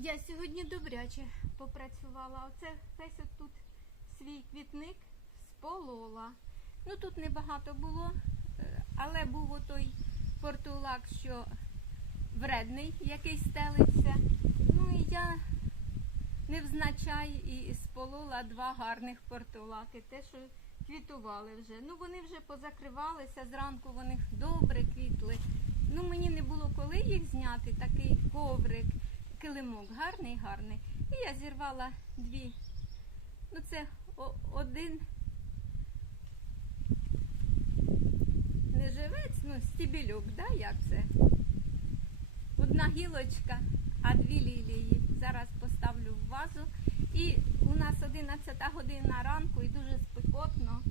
Я сьогодні добряче попрацювала. Оце весь тут свій квітник сполола. Ну тут небагато було, е, але був отой портулак, що вредний, який стелиться. Ну і я невзначай і сполола два гарних портулаки. Те, що квітували вже. Ну вони вже позакривалися, зранку вони добре квітли. Ну мені не було коли їх зняти, такий коврик, килимок гарний, гарний. І я зірвала дві. Ну це один не живець, ну стібельок, да, як це? Одна гілочка, а дві лілії. Зараз поставлю в вазу. І у нас 11 година ранку і дуже спекотно.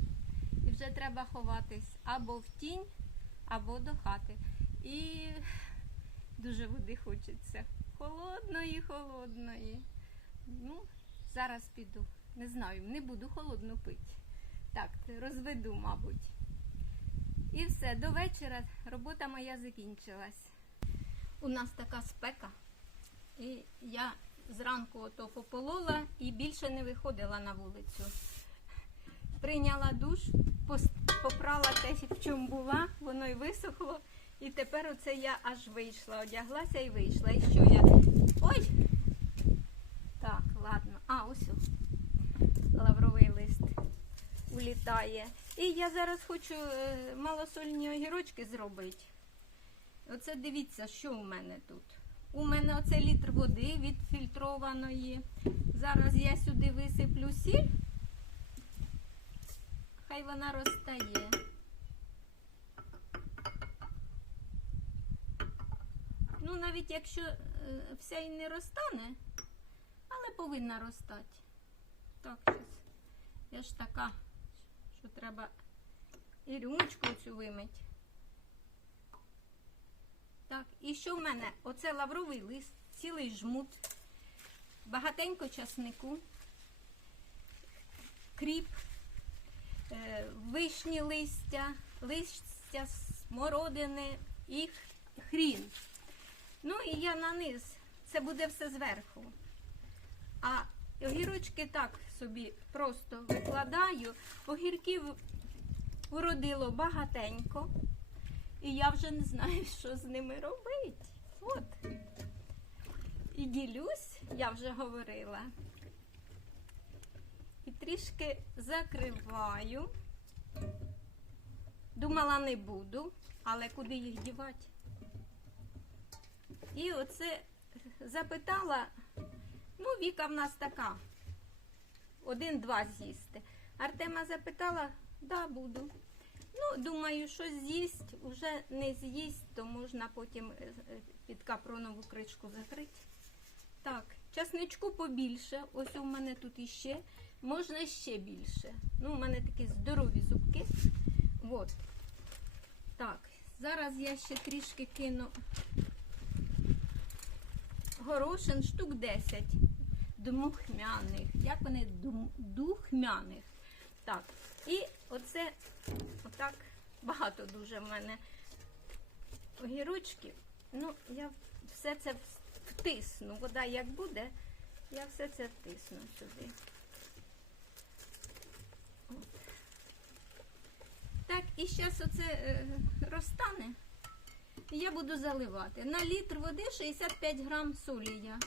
І вже треба ховатись або в тінь, або до хати. І дуже води хочеться. Холодної, холодної. Ну, зараз піду. Не знаю, не буду холодну пити. Так, розведу, мабуть. І все, до вечора робота моя закінчилась. У нас така спека. І я зранку ото пополола і більше не виходила на вулицю. Прийняла душ, попрала те, в чому була, воно й висохло. І тепер оце я аж вийшла, одяглася і вийшла. І що я? Ой! Так, ладно. А, ось о, лавровий лист улітає. І я зараз хочу е, малосольні огірочки зробити. Оце дивіться, що у мене тут. У мене оце літр води відфільтрованої. Зараз я сюди висиплю сіль. Хай вона розтає. Ну, навіть якщо е, вся і не розтане, але повинна розтати. Так, щас. Я ж така, що треба і рюмочку цю вимить. Так, і що в мене? Оце лавровий лист, цілий жмут, багатенько часнику, кріп, е, вишні листя, листя смородини і хрін. Ну і я на низ. Це буде все зверху. А огірочки так собі просто викладаю. Огірків уродило багатенько. І я вже не знаю, що з ними робити. От. І ділюсь, я вже говорила. І трішки закриваю. Думала, не буду, але куди їх дівати? І оце запитала, ну, Віка в нас така. Один-два з'їсти. Артема запитала, да, буду. Ну, думаю, що з'їсть, уже не з'їсть, то можна потім е, е, під капронову кришку закрити. Так, часничку побільше. Ось у мене тут іще. Можна ще більше. Ну, у мене такі здорові зубки. От. Так, зараз я ще трішки кину горошин штук 10 дмухмяних. Як вони духмяних? Так, і оце отак багато дуже в мене огірочків. Ну, я все це втисну. Вода як буде, я все це втисну сюди. От. Так, і зараз оце е, розтане. Я буду заливати. На літр води 65 грам солі я.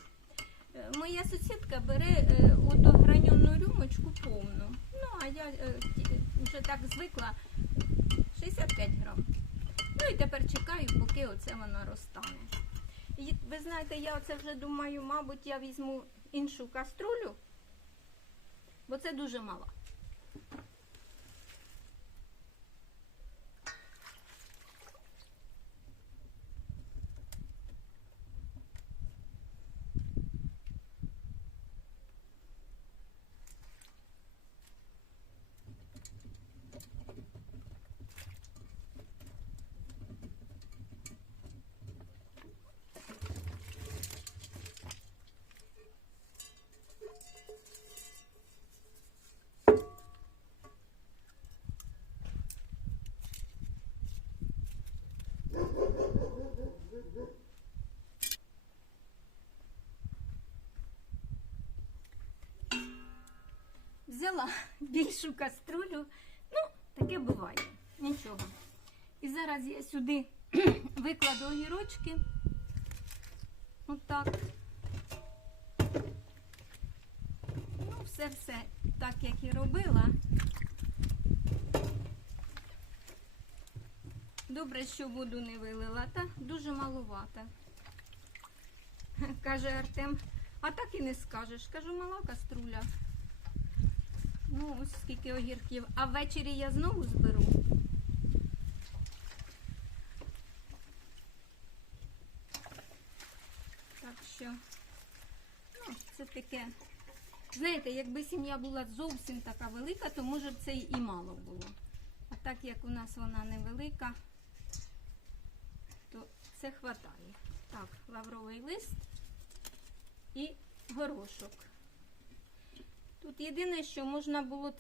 Е, Моя сусідка бере е, ото рюмочку повну. Ну, а я е, вже так звикла 65 грам. Ну і тепер чекаю, поки оце воно розтане. Ви знаєте, я оце вже думаю, мабуть, я візьму іншу каструлю, бо це дуже мало. Взяла більшу каструлю. Ну, таке буває. Нічого. І зараз я сюди викладу огірочки. Отак. Ну, все-все так, як і робила. Добре, що воду не вилила, та дуже малувата. Каже Артем, а так і не скажеш. Кажу, мала каструля. Ну, ось скільки огірків. А ввечері я знову зберу. Так що, ну, це таке. Знаєте, якби сім'я була зовсім така велика, то може б це і мало було. А так як у нас вона невелика, то це хватає. Так, лавровий лист і горошок. Тут єдине, що можна було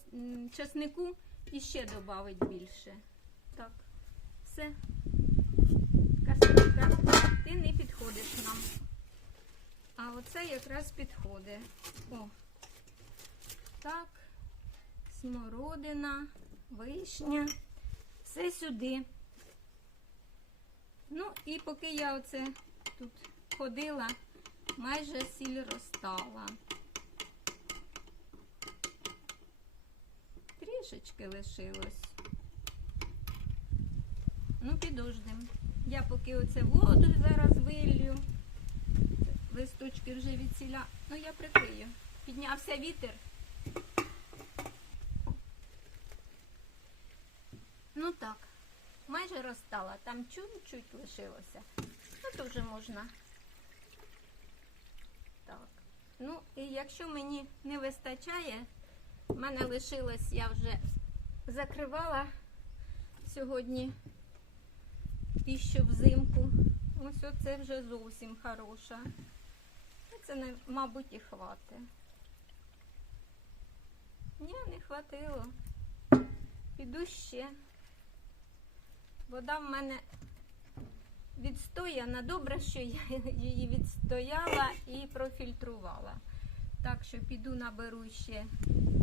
часнику і ще додати більше. Так, все. Кастрюлька, ти не підходиш нам. А оце якраз підходить. О, так, смородина, вишня. Все сюди. Ну, і поки я оце тут ходила, майже сіль розстала. Трішечки лишилось. Ну, підождем. Я поки оце воду зараз вилью. Листочки вже від сіля. Ну, я прикрию. Піднявся вітер. Ну так, майже розстала. Там чуть-чуть лишилося. Ну, то вже можна. Так. Ну, і якщо мені не вистачає, в мене лишилось, я вже закривала сьогодні піщу взимку. Ось оце вже зовсім хороша. Ну, Це, мабуть, і хватить. Ні, не хватило. Піду ще. Вода в мене відстояна. Добре, що я її відстояла і профільтрувала. Так що піду наберу ще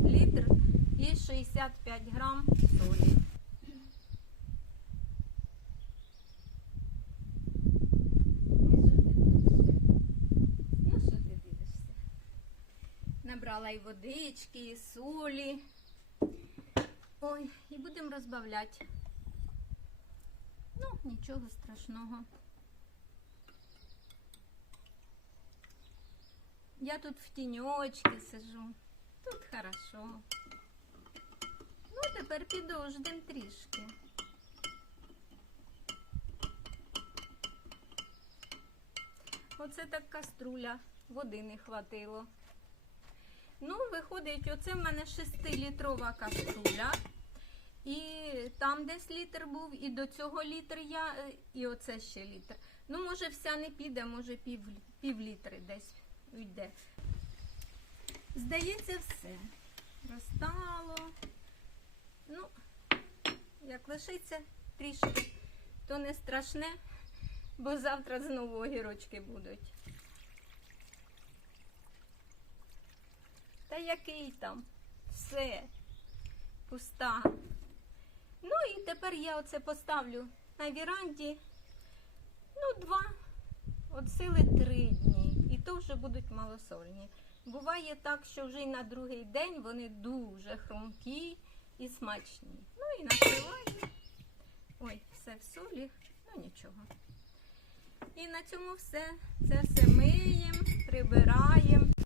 літр і 65 грам солі. Набрала і водички, і солі. Ой, і будемо розбавляти. Ну, нічого страшного. Я тут в тіньочці сижу. Тут хорошо. Ну, тепер підождем трішки. Оце так каструля, води не хватило. Ну, виходить, оце в мене 6-літрова каструля. І там десь літр був, і до цього літр я, е, і оце ще літр. Ну, може, вся не піде, може пів, пів літри десь йде. Здається, все. Розтало. Ну, як лишиться трішки, то не страшне, бо завтра знову огірочки будуть. Та який там? Все. Пуста. Ну і тепер я оце поставлю на віранді. Ну, два, от сили три дні. І то вже будуть малосольні. Буває так, що вже й на другий день вони дуже хрумкі і смачні. Ну і накриваю. Ой, все в солі, ну нічого. І на цьому все. Це все миємо, прибираємо.